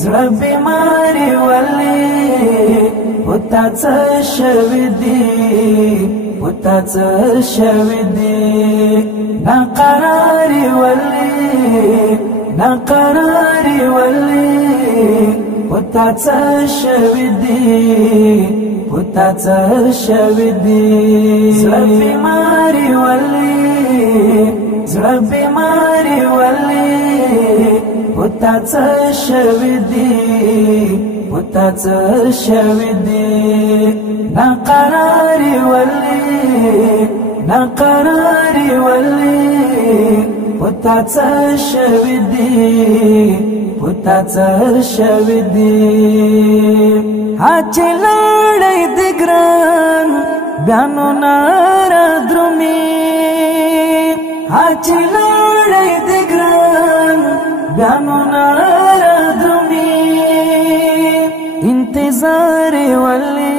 زړه بیماری ولی پتا څه شوی دی ناقراری ولی پتا څه شوی دی زړه بیماری ولی پتا څه شوی دی ناقراری ولی پتا څه شوی دی هاچ لړۍ د ګران بیانو نارا درومي هاچ لړۍ د ګران بیانو نارا درومي انتظار ولی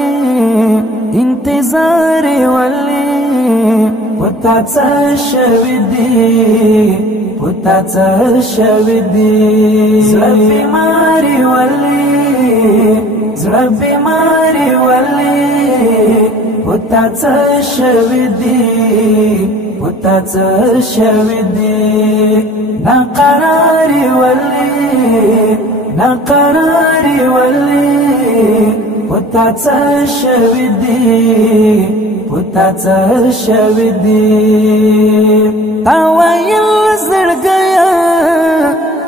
پتا څه شوی دی زړه بیماری ولی پتا څه شوی دی ناقراری ولی پتا څه شوی دی تا ویل زړګیا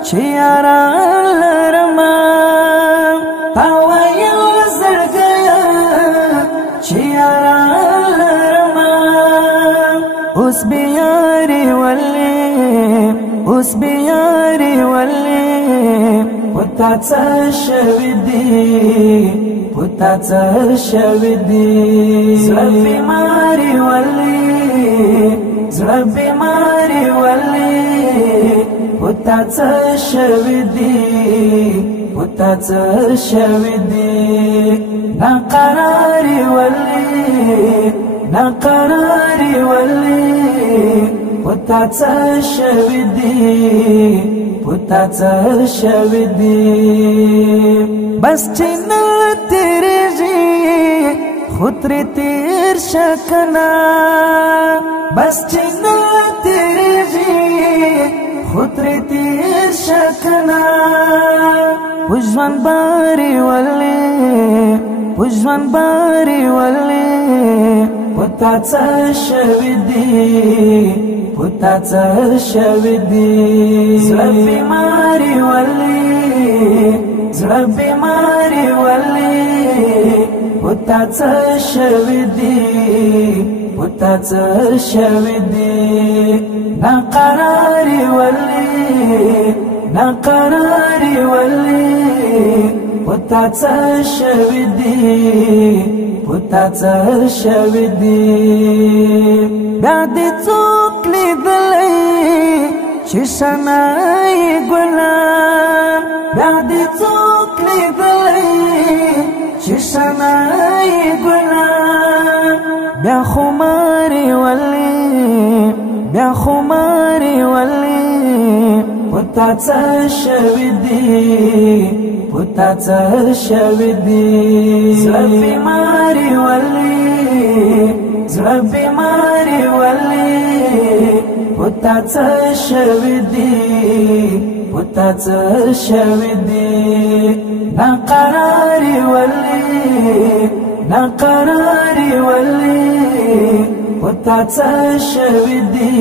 چې یاران لرما تا ویل زړګیا چې یاران لرما اوس بیاري ولی پتا څه شوی دی زړه بیماری ولی پتا څه شوی دی ناقراری ولی پتا څه شوی دی بس چې نه تیریږي خو ترې تیر شکنا بس چې نه تیریږي خو ترې تیر شکنا په ژوند باري ولی پتا څه شوی دی زړه بیماری ولی پتا څه شوی دی ناقراری ولی پتا څه شوی دی بیا دې څوک لیدلی چې شنای ګلان بیا دې څوک لیدلی چې شنای ګلان بیا خماري ولی پتا څه شوی دی زړه بیماری ولی پتا څه شوی دی ناقراری ولی پتا څه شوی دی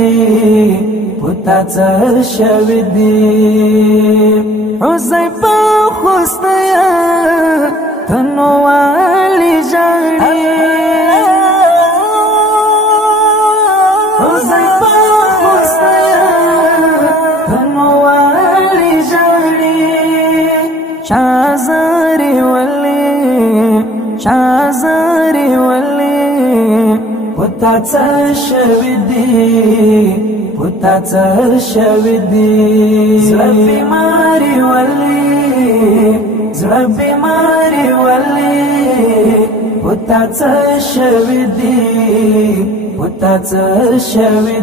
حذیفه حسنیا تنو والی جاړي حذیفه حسنیا تنو والی جاړي شازاری ولی پتا څه شوی دی زړه بیماری ولی پتا څه شوی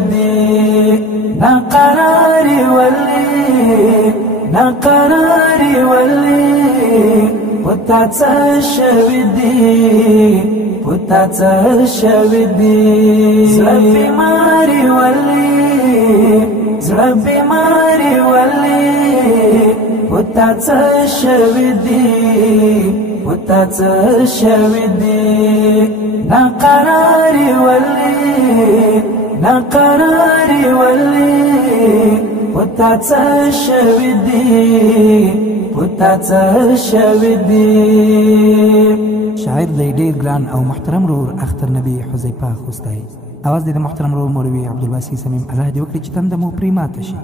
دی ناقراری ولی ناقراري ولي پتا څه شوي دي پتا څه شوي دي زړه بیماري ولي زړه بیماري ولي پتا څه شوي دي پتا څه شوي دي ناقراري ولي ناقراري ولي پتا څه شوي دي پتا څه شوي دي. شاعر دی ډیر ګران او محترم رور اختر نبی حذیفه خوستای. اواز د محترم رور مولوی عبدالباسي سمیم الله دې وکړي چې تنده مو پرې ماته شي.